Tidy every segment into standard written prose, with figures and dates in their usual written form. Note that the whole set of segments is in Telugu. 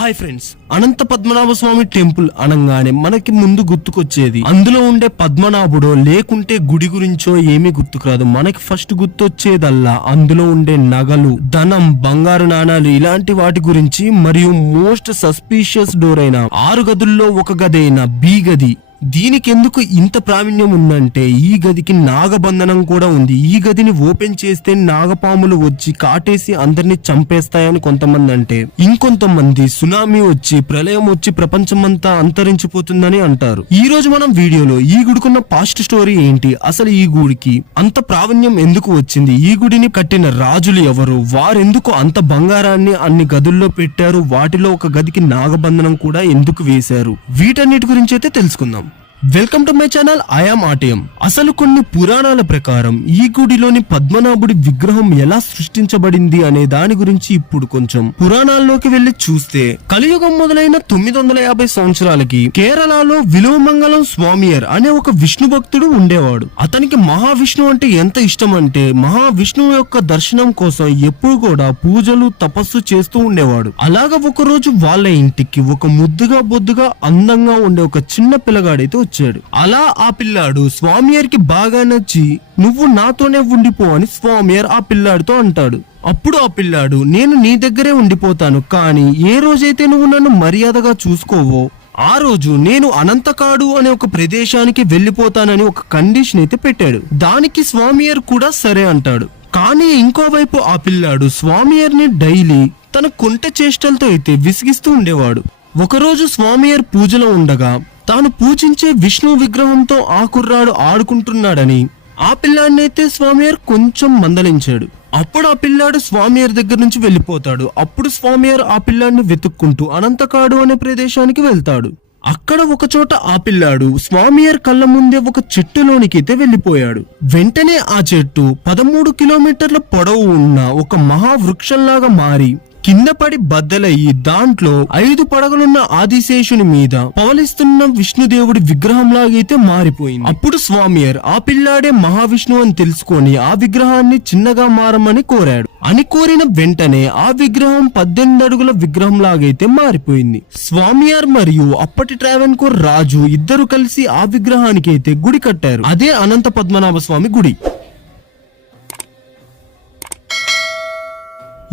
హాయ్ ఫ్రెండ్స్, అనంత పద్మనాభ స్వామి టెంపుల్ అనగానే మనకి ముందు గుర్తుకొచ్చేది అందులో ఉండే పద్మనాభుడో లేకుంటే గుడి గురించో ఏమీ గుర్తుకురాదు. మనకి ఫస్ట్ గుర్తొచ్చేదల్లా అందులో ఉండే నగలు, ధనం, బంగారు నాణాలు ఇలాంటి వాటి గురించి. మరియు మోస్ట్ సస్పీషియస్ డోర్ అయిన 6 గదుల్లో ఒక గది అయిన బి గది. దీనికి ఎందుకు ఇంత ప్రావీణ్యం ఉందంటే ఈ గదికి నాగబంధనం కూడా ఉంది. ఈ గదిని ఓపెన్ చేస్తే నాగపాములు వచ్చి కాటేసి అందరినీ చంపేస్తాయని కొంతమంది అంటే, ఇంకొంతమంది సునామీ వచ్చి ప్రళయం వచ్చి ప్రపంచమంతా అంతరించిపోతుందని అంటారు. ఈ రోజు మనం వీడియోలో ఈ గుడికున్న పాస్ట్ స్టోరీ ఏంటి, అసలు ఈ గుడికి అంత ప్రావీణ్యం ఎందుకు వచ్చింది, ఈ గుడిని కట్టిన రాజులు ఎవరు, వారెందుకు అంత బంగారాన్ని అన్ని గదుల్లో పెట్టారు, వాటిలో ఒక గదికి నాగబంధనం కూడా ఎందుకు వేశారు, వీటన్నిటి గురించి అయితే తెలుసుకుందాం. Welcome to my channel, I'm RTM. అసలు కొన్ని పురాణాల ప్రకారం ఈ గుడిలోని పద్మనాభుడి విగ్రహం ఎలా సృష్టించబడింది అనే దాని గురించి ఇప్పుడు కొంచెం పురాణాల్లోకి వెళ్లి చూస్తే, కలియుగం మొదలైన 950 సంవత్సరాలకి కేరళలో విలువమంగళం స్వామియర్ అనే ఒక విష్ణు భక్తుడు ఉండేవాడు. అతనికి మహావిష్ణు అంటే ఎంత ఇష్టం అంటే మహావిష్ణువు యొక్క దర్శనం కోసం ఎప్పుడు కూడా పూజలు తపస్సు చేస్తూ ఉండేవాడు. అలాగా ఒక రోజు వాళ్ళ ఇంటికి ఒక ముద్దుగా బొద్దుగా అందంగా ఉండే ఒక చిన్న పిల్లగాడైతే వచ్చాడు. అలా ఆ పిల్లాడు స్వామియర్ కి బాగా నచ్చి, నువ్వు నాతోనే ఉండిపో అని స్వామియర్ ఆ పిల్లాడితో అంటాడు. అప్పుడు ఆ పిల్లాడు, నేను నీ దగ్గరే ఉండిపోతాను, కానీ ఏ రోజైతే నువ్వు నన్ను మర్యాదగా చూసుకోవో ఆ రోజు నేను అనంతకాడు అనే ఒక ప్రదేశానికి వెళ్లిపోతానని ఒక కండిషన్ అయితే పెట్టాడు. దానికి స్వామియర్ కూడా సరే అంటాడు. కానీ ఇంకోవైపు ఆ పిల్లాడు స్వామియర్ ని డైలీ తన కొంటె చేష్టలతో అయితే విసిగిస్తూ ఉండేవాడు. ఒకరోజు స్వామియర్ పూజలో ఉండగా తాను పూజించే విష్ణు విగ్రహంతో ఆ కుర్రాడు ఆడుకుంటున్నాడని ఆ పిల్లాడినైతే స్వామియర్ కొంచెం మందలించాడు. అప్పుడు ఆ పిల్లాడు స్వామియర్ దగ్గర నుంచి వెళ్ళిపోతాడు. అప్పుడు స్వామియర్ ఆ పిల్లాడిని వెతుక్కుంటూ అనంతకాడు అనే ప్రదేశానికి వెళ్తాడు. అక్కడ ఒక చోట ఆ పిల్లాడు స్వామియర్ కళ్ళ ముందే ఒక చెట్టులోనికి అయితే వెళ్లిపోయాడు. వెంటనే ఆ చెట్టు 13 కిలోమీటర్ల పొడవు ఉన్న ఒక మహావృక్షంలాగా మారి కింద పడి బద్దలయ్యి దాంట్లో 5 పడగలున్న ఆదిశేషుని మీద పవలిస్తున్న విష్ణుదేవుడి విగ్రహంలాగైతే మారిపోయింది. అప్పుడు స్వామియర్ ఆ పిల్లాడే మహావిష్ణువు అని తెలుసుకొని ఆ విగ్రహాన్ని చిన్నగా మారమని కోరాడు. అని కోరిన వెంటనే ఆ విగ్రహం 18 అడుగుల విగ్రహం లాగైతే మారిపోయింది. స్వామియార్ మరియు అప్పటి ట్రావెన్కోర్ రాజు ఇద్దరు కలిసి ఆ విగ్రహానికి అయితే గుడి కట్టారు. అదే అనంత పద్మనాభ స్వామి గుడి.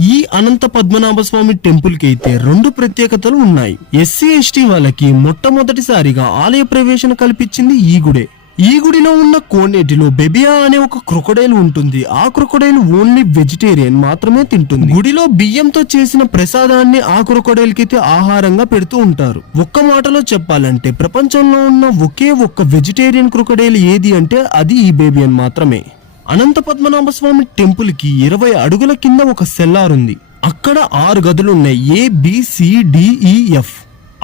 ఈ అనంత పద్మనాభ స్వామి టెంపుల్ కి అయితే 2 ప్రత్యేకతలు ఉన్నాయి. ఎస్సీ ఎస్టీ వాళ్ళకి మొట్టమొదటిసారిగా ఆలయ ప్రవేశం కల్పించింది ఈ గుడే. ఈ గుడిలో ఉన్న కోనేటిలో బెబియా అనే ఒక క్రొకొడైల్ ఉంటుంది. ఆ క్రొకొడైల్ ఓన్లీ వెజిటేరియన్ మాత్రమే తింటుంది. గుడిలో బియ్యంతో చేసిన ప్రసాదాన్ని ఆ క్రొకొడైల్ కి అయితే ఆహారంగా పెడుతూ ఉంటారు. ఒక్క మాటలో చెప్పాలంటే ప్రపంచంలో ఉన్న ఒకే ఒక్క వెజిటేరియన్ క్రొకొడైల్ ఏది అంటే అది ఈ బేబియన్ మాత్రమే. అనంత పద్మనాభ స్వామి టెంపుల్ కి 20 అడుగుల కింద ఒక సెల్లార్ ఉంది. అక్కడ 6 గదులున్నాయి, ABCDEF.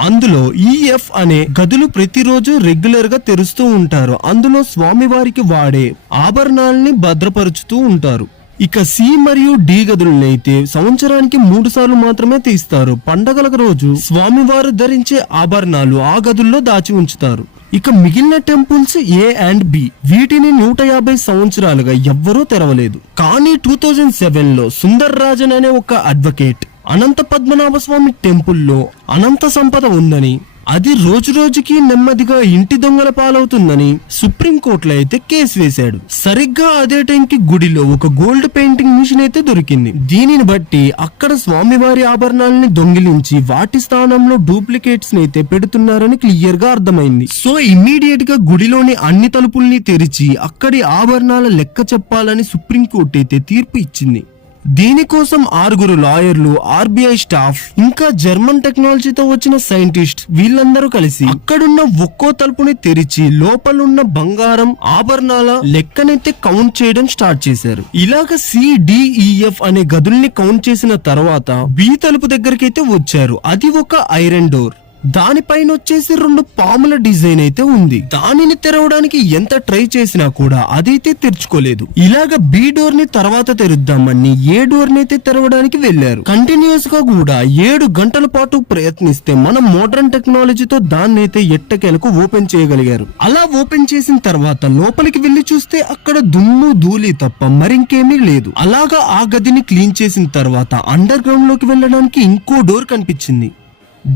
అందులో EF అనే గదులు ప్రతిరోజు రెగ్యులర్ గా తెరుస్తూ ఉంటారు. అందులో స్వామివారికి వాడే ఆభరణాలని భద్రపరుచుతూ ఉంటారు. ఇక C మరియు D గదులనైతే సంవత్సరానికి 3 సార్లు మాత్రమే తీస్తారు. పండగల రోజు స్వామివారు ధరించే ఆభరణాలు ఆ గదుల్లో దాచి ఉంచుతారు. ఇక మిగిలిన టెంపుల్స్ A అండ్ B, వీటిని 150 సంవత్సరాలుగా ఎవ్వరూ తెరవలేదు. కానీ 2007లో సుందర్ రాజన్ అనే ఒక అడ్వకేట్ అనంత పద్మనాభ స్వామి టెంపుల్లో అనంత సంపద ఉందని, అది రోజు రోజుకి నెమ్మదిగా ఇంటి దొంగల పాలవుతుందని సుప్రీంకోర్టులో అయితే కేసు వేశాడు. సరిగ్గా అదే టైంకి గుడిలో ఒక గోల్డ్ పెయింటింగ్ మిషన్ అయితే దొరికింది. దీనిని బట్టి అక్కడ స్వామివారి ఆభరణాలని దొంగిలించి వాటి స్థానంలో డూప్లికేట్స్ అయితే పెడుతున్నారని క్లియర్ గా అర్థమైంది. సో ఇమ్మీడియట్ గా గుడిలోని అన్ని తలుపుల్ని తెరిచి అక్కడి ఆభరణాల లెక్క చెప్పాలని సుప్రీంకోర్టు అయితే తీర్పు ఇచ్చింది. దీనికోసం 6 లాయర్లు, RBI స్టాఫ్, ఇంకా జర్మన్ టెక్నాలజీతో వచ్చిన సైంటిస్ట్ వీళ్ళందరూ కలిసి అక్కడున్న ఒక్కో తలుపుని తెరిచి లోపలున్న బంగారం ఆభరణాల లెక్కనైతే కౌంట్ చేయడం స్టార్ట్ చేశారు. ఇలాగ CDEF అనే గదుల్ని కౌంట్ చేసిన తర్వాత B తలుపు దగ్గరకైతే వచ్చారు. అది ఒక ఐరన్ డోర్. దానిపైన వచ్చేసి 2 పాముల డిజైన్ అయితే ఉంది. దానిని తెరవడానికి ఎంత ట్రై చేసినా కూడా అదైతే తెరుచుకోలేదు. ఇలాగ B డోర్ ని తర్వాత తెరుద్దామని A డోర్ ని అయితే తెరవడానికి వెళ్లారు. కంటిన్యూస్ గా కూడా 7 గంటల పాటు ప్రయత్నిస్తే మనం మోడర్న్ టెక్నాలజీతో దాన్ని అయితే ఎట్టకేలకు ఓపెన్ చేయగలిగారు. అలా ఓపెన్ చేసిన తర్వాత లోపలికి వెళ్లి చూస్తే అక్కడ దుమ్ము ధూళి తప్ప మరింకేమీ లేదు. అలాగా ఆ గదిని క్లీన్ చేసిన తర్వాత అండర్ గ్రౌండ్ లోకి వెళ్ళడానికి ఇంకో డోర్ కనిపించింది.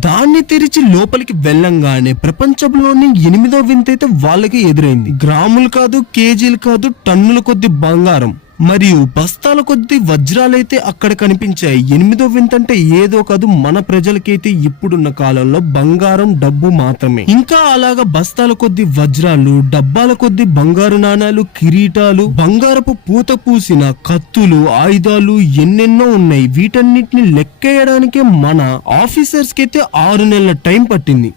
దాన్ని తెరిచి లోపలికి వెళ్ళంగానే ప్రపంచంలోని 8వ వింత అయితే వాళ్ళకి ఎదురైంది. గ్రాములు కాదు, కేజీలు కాదు, టన్నుల కొద్ది బంగారం మరియు బస్తాల కొద్ది వజ్రాలైతే అక్కడ కనిపించాయి. 8వ వింత అంటే ఏదో కాదు, మన ప్రజలకైతే ఇప్పుడున్న కాలంలో బంగారం, డబ్బు మాత్రమే. ఇంకా అలాగా బస్తాల కొద్ది వజ్రాలు, డబ్బాల కొద్ది బంగారు నాణాలు, కిరీటాలు, బంగారపు పూత పూసిన కత్తులు, ఆయుధాలు ఎన్నెన్నో ఉన్నాయి. వీటన్నిటిని లెక్కేయడానికే మన ఆఫీసర్స్ కి అయితే 6 నెలల టైం పట్టింది.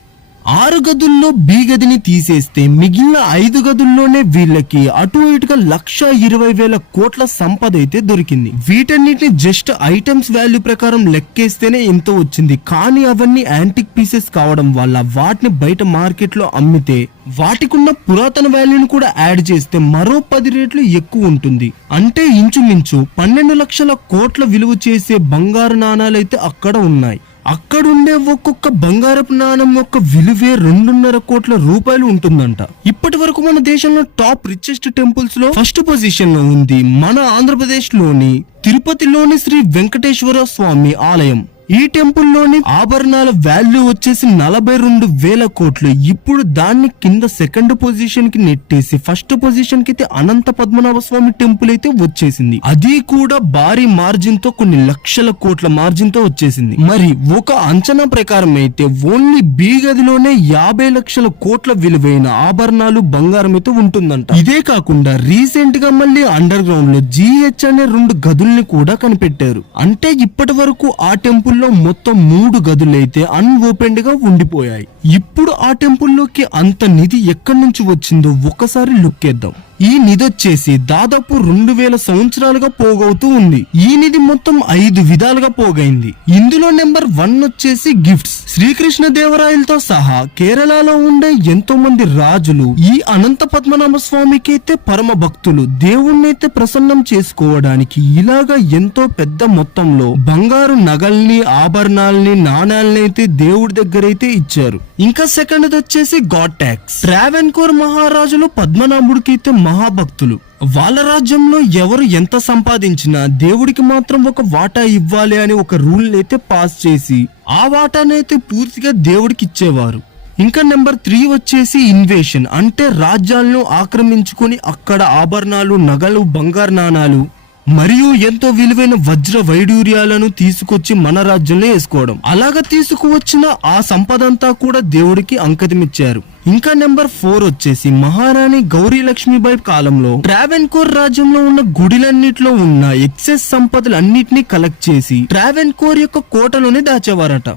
6 గదుల్లో బి గదిని తీసేస్తే మిగిలిన 5 గదుల్లోనే వీళ్ళకి అటు ఇటుగా 1,20,000 కోట్ల సంపద అయితే దొరికింది. వీటన్నిటిని జస్ట్ ఐటమ్స్ వాల్యూ ప్రకారం లెక్కేస్తేనే ఇంత వచ్చింది. కానీ అవన్నీ యాంటిక్ పీసెస్ కావడం వల్ల వాటిని బయట మార్కెట్ లో అమ్మితే వాటికున్న పురాతన వాల్యూని కూడా యాడ్ చేస్తే మరో 10 రెట్లు ఎక్కువ ఉంటుంది. అంటే ఇంచుమించు 12 లక్షల కోట్ల విలువ చేసే బంగారు నాణాలైతే అక్కడ ఉన్నాయి. అక్కడుండే ఒక్కొక్క బంగారపు నాణం యొక్క విలువే 2.5 కోట్ల రూపాయలు ఉంటుందంట. ఇప్పటి వరకు మన దేశంలో టాప్ రిచెస్ట్ టెంపుల్స్ లో ఫస్ట్ పొజిషన్ లో ఉంది మన ఆంధ్రప్రదేశ్ లోని తిరుపతిలోని శ్రీ వెంకటేశ్వర స్వామి ఆలయం. ఈ టెంపుల్ లోని ఆభరణాల వాల్యూ వచ్చేసి 42,000 కోట్లు. ఇప్పుడు దాన్ని కింద సెకండ్ పొజిషన్ కి నెట్టేసి ఫస్ట్ పొజిషన్ కి అయితే అనంత పద్మనాభ స్వామి టెంపుల్ అయితే వచ్చేసింది. అది కూడా భారీ మార్జిన్ తో, కొన్ని లక్షల కోట్ల మార్జిన్ తో వచ్చేసింది. మరి ఒక అంచనా ప్రకారం అయితే ఓన్లీ బి గదిలోనే 50 లక్షల కోట్ల విలువైన ఆభరణాలు, బంగారం అయితే ఉంటుందంట. ఇదే కాకుండా రీసెంట్ గా మళ్ళీ అండర్ గ్రౌండ్ లో GH అనే 2 గదుల్ని కూడా కనిపెట్టారు. అంటే ఇప్పటి వరకు ఆ టెంపుల్ మొత్తం 3 గదులైతే అన్ఓపెన్డ్ గా ఉండిపోయాయి. ఇప్పుడు ఆ టెంపుల్లోకి అంత నిధి ఎక్కడి నుంచి వచ్చిందో ఒక్కసారి లుక్ వేద్దాం. ఈ నిధి వచ్చేసి దాదాపు 2000 సంవత్సరాలుగా పోగవుతూ ఉంది. ఈ నిధి మొత్తం 5 విధాలుగా పోగైంది. ఇందులో నెంబర్ 1 వచ్చేసి గిఫ్ట్స్. శ్రీకృష్ణ దేవరాయలతో సహా కేరళలో ఉండే ఎంతో మంది రాజులు ఈ అనంత పద్మనాభ స్వామికి అయితే పరమ భక్తులు. దేవుణ్ణి అయితే ప్రసన్నం చేసుకోవడానికి ఇలాగా ఎంతో పెద్ద మొత్తంలో బంగారు నగల్ని, ఆభరణాలని, నాణాలని అయితే దేవుడి దగ్గర అయితే ఇచ్చారు. ఇంకా సెకండ్ వచ్చేసి గాడ్ ట్యాక్స్. ట్రావెన్కోర్ మహారాజులు పద్మనాభుడికి అయితే మహాభక్తులు. వాళ్ళ రాజ్యంలో ఎవరు ఎంత సంపాదించినా దేవుడికి మాత్రం ఒక వాటా ఇవ్వాలి అని ఒక రూల్ అయితే పాస్ చేసి ఆ వాటానైతే పూర్తిగా దేవుడికి ఇచ్చేవారు. ఇంకా నెంబర్ 3 వచ్చేసి ఇన్వేషన్. అంటే రాజ్యాలను ఆక్రమించుకొని అక్కడ ఆభరణాలు, నగలు, బంగారు నాణాలు మరియు ఎంతో విలువైన వజ్ర వైడూర్యాలను తీసుకొచ్చి మన రాజ్యంలో వేసుకోవడం. అలాగా తీసుకువచ్చిన ఆ సంపదంతా కూడా దేవుడికి అంకితమిచ్చారు. ఇంకా నెంబర్ 4 వచ్చేసి మహారాణి గౌరీ లక్ష్మీబాయి కాలంలో ట్రావెన్కోర్ రాజ్యంలో ఉన్న గుడిలన్నిట్లో ఉన్న ఎక్సెస్ సంపదలన్నిటినీ కలెక్ట్ చేసి ట్రావెన్కోర్ యొక్క కోటలోనే దాచేవారట.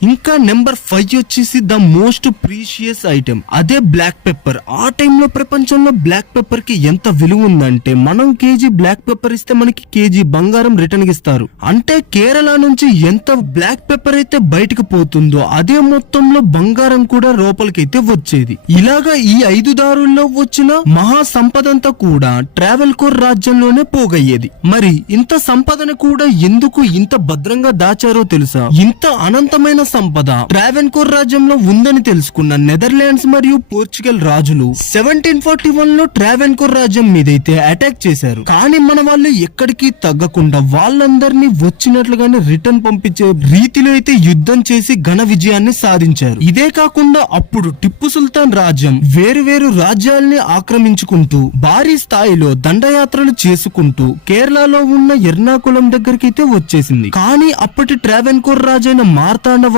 ఇంకా నెంబర్ 5 వచ్చేసి ద మోస్ట్ ప్రీషియస్ ఐటెం, అదే బ్లాక్ పెప్పర్. ఆ టైంలో ప్రపంచంలో బ్లాక్ పెప్పర్ కి ఎంత విలువ ఉందంటే మనం కేజీ బ్లాక్ పెప్పర్ ఇస్తే మనకి కేజీ బంగారం రిటర్న్ ఇస్తారు. అంటే కేరళ నుంచి ఎంత బ్లాక్ పెప్పర్ అయితే బయటకు పోతుందో అదే మొత్తంలో బంగారం కూడా లోపలికైతే వచ్చేది. ఇలాగా ఈ 5 దారుల్లో వచ్చిన మహా సంపదంతా కూడా ట్రావెన్కోర్ రాజ్యంలోనే పోగయ్యేది. మరి ఇంత సంపదను కూడా ఎందుకు ఇంత భద్రంగా దాచారో తెలుసా? ఇంత అనంతమైన సంపద ట్రావెన్కోర్ రాజ్యంలో ఉందని తెలుసుకున్న నెదర్లాండ్స్ మరియు పోర్చుగల్ రాజులు 1741 లో ట్రావెన్కోర్ రాజ్యం మీదైతే అటాక్ చేశారు. కానీ మన వాళ్ళు ఎక్కడికి తగ్గకుండా వాళ్ళందరినీ వచ్చినట్లుగానే రిటర్న్ పంపించే రీతిలో అయితే యుద్ధం చేసి ఘన విజయాన్ని సాధించారు. ఇదే కాకుండా అప్పుడు టిప్పు సుల్తాన్ రాజ్యం వేరు వేరు రాజ్యాల్ని ఆక్రమించుకుంటూ భారీ స్థాయిలో దండయాత్రలు చేసుకుంటూ కేరళలో ఉన్న ఎర్నాకుళం దగ్గరికి అయితే వచ్చేసింది. కానీ అప్పటి ట్రావెన్కోర్ రాజైన మార్తాండవర్మకు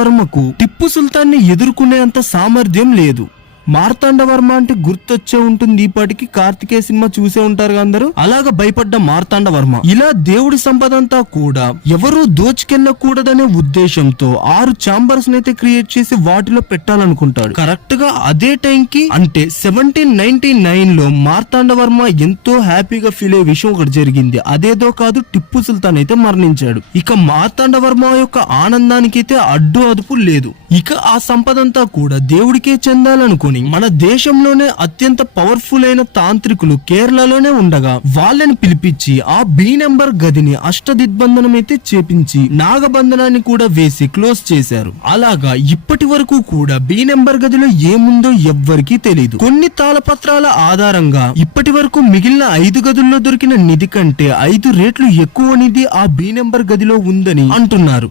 టిప్పు సుల్తాన్ ని ఎదుర్కొనే అంత సామర్థ్యం లేదు. మార్తాండవర్మ అంటే గుర్తొచ్చే ఉంటుంది ఈపాటికి, కార్తికేయ సినిమా చూసే ఉంటారు అందరూ. అలాగా భయపడ్డ మార్తాండవర్మ ఇలా దేవుడి సంపదంతా కూడా ఎవరూ దోచుకెళ్ళకూడదనే ఉద్దేశంతో 6 ఛాంబర్స్ అయితే క్రియేట్ చేసి వాటిలో పెట్టాలనుకుంటాడు. కరెక్ట్ గా అదే టైం కి అంటే 1799 లో మార్తాండవర్మ ఎంతో హ్యాపీగా ఫీల్ అయ్యే విషయం ఒకటి జరిగింది. అదేదో కాదు, టిప్పు సుల్తాన్ అయితే మరణించాడు. ఇక మార్తాండవర్మ యొక్క ఆనందానికి అయితే అడ్డు అదుపు లేదు. ఇక ఆ సంపదంతా కూడా దేవుడికే చెందాలనుకుని మన దేశంలోనే అత్యంత పవర్ఫుల్ అయిన తాంత్రికులు కేరళలోనే ఉండగా వాళ్ళని పిలిపించి ఆ బి నెంబర్ గదిని అష్టదిగ్బంధనం అయితే చేపించి నాగబంధనాన్ని కూడా వేసి క్లోజ్ చేశారు. అలాగా ఇప్పటి వరకు కూడా బి నెంబర్ గదిలో ఏముందో ఎవ్వరికీ తెలియదు. కొన్ని తాళపత్రాల ఆధారంగా ఇప్పటి వరకు మిగిలిన 5 గదుల్లో దొరికిన నిధి కంటే 5 రెట్లు ఎక్కువ నిధి ఆ బి నెంబర్ గదిలో ఉందని అంటున్నారు.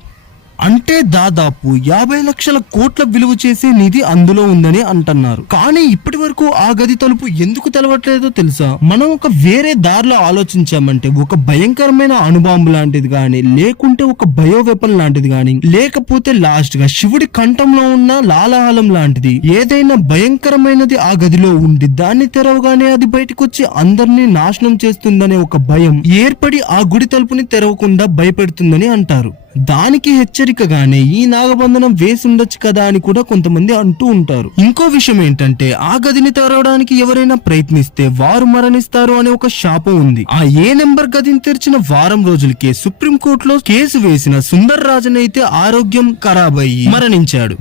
అంటే దాదాపు 50 లక్షల కోట్ల విలువ చేసే నిధి అందులో ఉందని అంటున్నారు. కానీ ఇప్పటి వరకు ఆ గది తలుపు ఎందుకు తెలవట్లేదో తెలుసా? మనం ఒక వేరే దారిలో ఆలోచించామంటే ఒక భయంకరమైన అణుబాంబు లాంటిది గాని, లేకుంటే ఒక బయో వెపన్ లాంటిది గాని, లేకపోతే లాస్ట్ గా శివుడి కంఠంలో ఉన్న లాలాహలం లాంటిది ఏదైనా భయంకరమైనది ఆ గదిలో ఉండి దాన్ని తెరవగానే అది బయటకు వచ్చి అందరినీ నాశనం చేస్తుందనే ఒక భయం ఏర్పడి ఆ గుడి తలుపుని తెరవకుండా భయపెడుతుందని అంటారు. దానికి హెచ్చరికగానే ఈ నాగబంధనం వేసి ఉండొచ్చు కదా అని కూడా కొంతమంది అంటూ ఉంటారు. ఇంకో విషయం ఏంటంటే ఆ గదిని తెరవడానికి ఎవరైనా ప్రయత్నిస్తే వారు మరణిస్తారు అనే ఒక శాపం ఉంది. ఆ ఏ నెంబర్ గదిని తెరిచిన వారం రోజులకే సుప్రీంకోర్టులో కేసు వేసిన సుందర్ రాజన్ అయితే ఆరోగ్యం ఖరాబయ్యి మరణించాడు.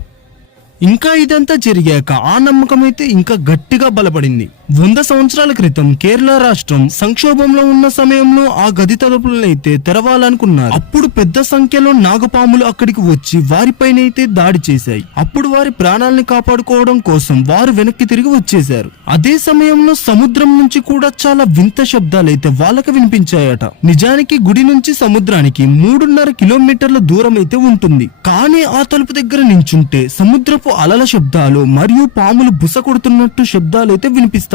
ఇంకా ఇదంతా జరిగాక ఆ నమ్మకం అయితే ఇంకా గట్టిగా బలపడింది. 100 సంవత్సరాల క్రితం కేరళ రాష్ట్రం సంక్షోభంలో ఉన్న సమయంలో ఆ గది తలుపులనైతే తెరవాలనుకున్నారు. అప్పుడు పెద్ద సంఖ్యలో నాగపాములు అక్కడికి వచ్చి వారిపైనైతే దాడి చేశాయి. అప్పుడు వారి ప్రాణాలని కాపాడుకోవడం కోసం వారు వెనక్కి తిరిగి వచ్చేశారు. అదే సమయంలో సముద్రం నుంచి కూడా చాలా వింత శబ్దాలైతే వాళ్ళకి వినిపించాయట. నిజానికి గుడి నుంచి సముద్రానికి 3.5 కిలోమీటర్ల దూరం అయితే ఉంటుంది. కానీ ఆ తలుపు దగ్గర నించుంటే సముద్రపు అలల శబ్దాలు మరియు పాములు బుస కొడుతున్నట్టు శబ్దాలైతే వినిపిస్తాయట.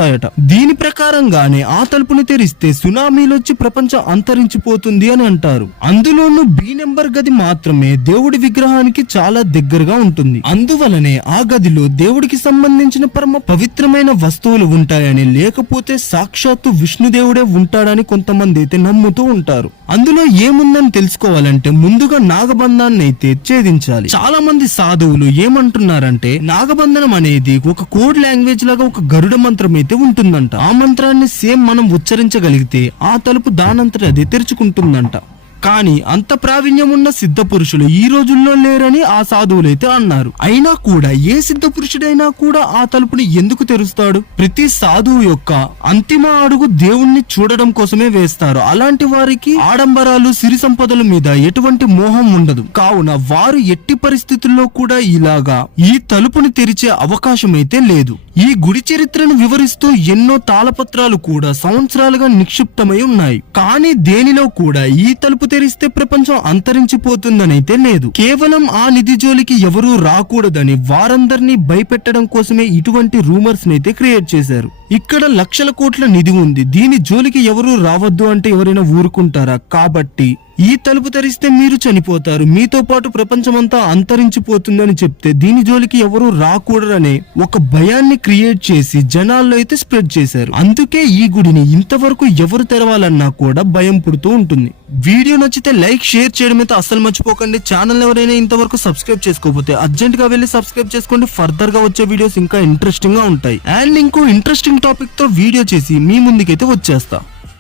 దీని ప్రకారంగానే ఆ తలుపుని తెరిస్తే సునామీలొచ్చి ప్రపంచం అంతరించిపోతుంది అని అంటారు. అందులోనూ బి నెంబర్ గది మాత్రమే దేవుడి విగ్రహానికి చాలా దగ్గరగా ఉంటుంది. అందువలనే ఆ గదిలో దేవుడికి సంబంధించిన పరమ పవిత్రమైన వస్తువులు ఉంటాయని, లేకపోతే సాక్షాత్తు విష్ణుదేవుడే ఉంటాడని కొంతమంది అయితే నమ్ముతూ ఉంటారు. అందులో ఏముందని తెలుసుకోవాలంటే ముందుగా నాగబంధాన్ని అయితే ఛేదించాలి. చాలా మంది సాధువులు ఏమంటున్నారంటే నాగబంధనం అనేది ఒక కోడ్ లాంగ్వేజ్ లాగా ఒక గరుడ మంత్రం అయితే ఉంటుందంట. ఆ మంత్రాన్ని సేమ్ మనం ఉచ్చరించగలిగితే ఆ తలుపు దానంతట అదే తెరుచుకుంటుందంట. కానీ అంత ప్రావీణ్యం ఉన్న సిద్ధ పురుషులు ఈ రోజుల్లో లేరని ఆ సాధువులైతే అన్నారు. అయినా కూడా ఏ సిద్ధ పురుషుడైనా కూడా ఆ తలుపుని ఎందుకు తెరుస్తాడు? ప్రతి సాధువు యొక్క అంతిమ అడుగు దేవుణ్ణి చూడడం కోసమే వేస్తారు. అలాంటి వారికి ఆడంబరాలు సిరి సంపదల మీద ఎటువంటి మోహం ఉండదు. కావున వారు ఎట్టి పరిస్థితుల్లో కూడా ఇలాగా ఈ తలుపుని తెరిచే అవకాశం అయితే లేదు. ఈ గుడి చరిత్రను వివరిస్తూ ఎన్నో తాళపత్రాలు కూడా సంవత్సరాలుగా నిక్షిప్తమై ఉన్నాయి. కానీ దేనిలో కూడా ఈ తలుపు తెరిస్తే ప్రపంచం అంతరించిపోతుందనైతే లేదు. కేవలం ఆ నిధి జోలికి ఎవరూ రాకూడదని వారందరినీ భయపెట్టడం కోసమే ఇటువంటి రూమర్స్ నైతే క్రియేట్ చేశారు. ఇక్కడ లక్షల కోట్ల నిధి ఉంది, దీని జోలికి ఎవరూ రావద్దు అంటే ఎవరైనా ఊరుకుంటారా? కాబట్టి ఈ తలుపు తెరిస్తే మీరు చనిపోతారు, మీతో పాటు ప్రపంచమంతా అంతరించిపోతుందని చెప్తే దీని జోలికి ఎవరూ రాకూడదనే ఒక భయాన్ని క్రియేట్ చేసి జనాల్లో అయితే స్ప్రెడ్ చేశారు. అందుకే ఈ గుడిని ఇంతవరకు ఎవరు తెరవాలన్నా కూడా భయం పుడుతూ ఉంటుంది. వీడియో నచ్చితే లైక్ షేర్ చేయడం అయితే అస్సలు మర్చిపోకండి. ఛానల్ ఎవరైనా ఇంతవరకు సబ్స్క్రైబ్ చేసుకోకపోతే అర్జెంట్ గా వెళ్ళి సబ్స్క్రైబ్ చేసుకోండి. ఫర్దర్ గా వచ్చే వీడియోస్ ఇంకా ఇంట్రెస్టింగ్ గా ఉంటాయి. అండ్ ఇంకో ఇంట్రెస్టింగ్ టాపిక్ తో వీడియో చేసి మీ ముందుకైతే వచ్చేస్తా.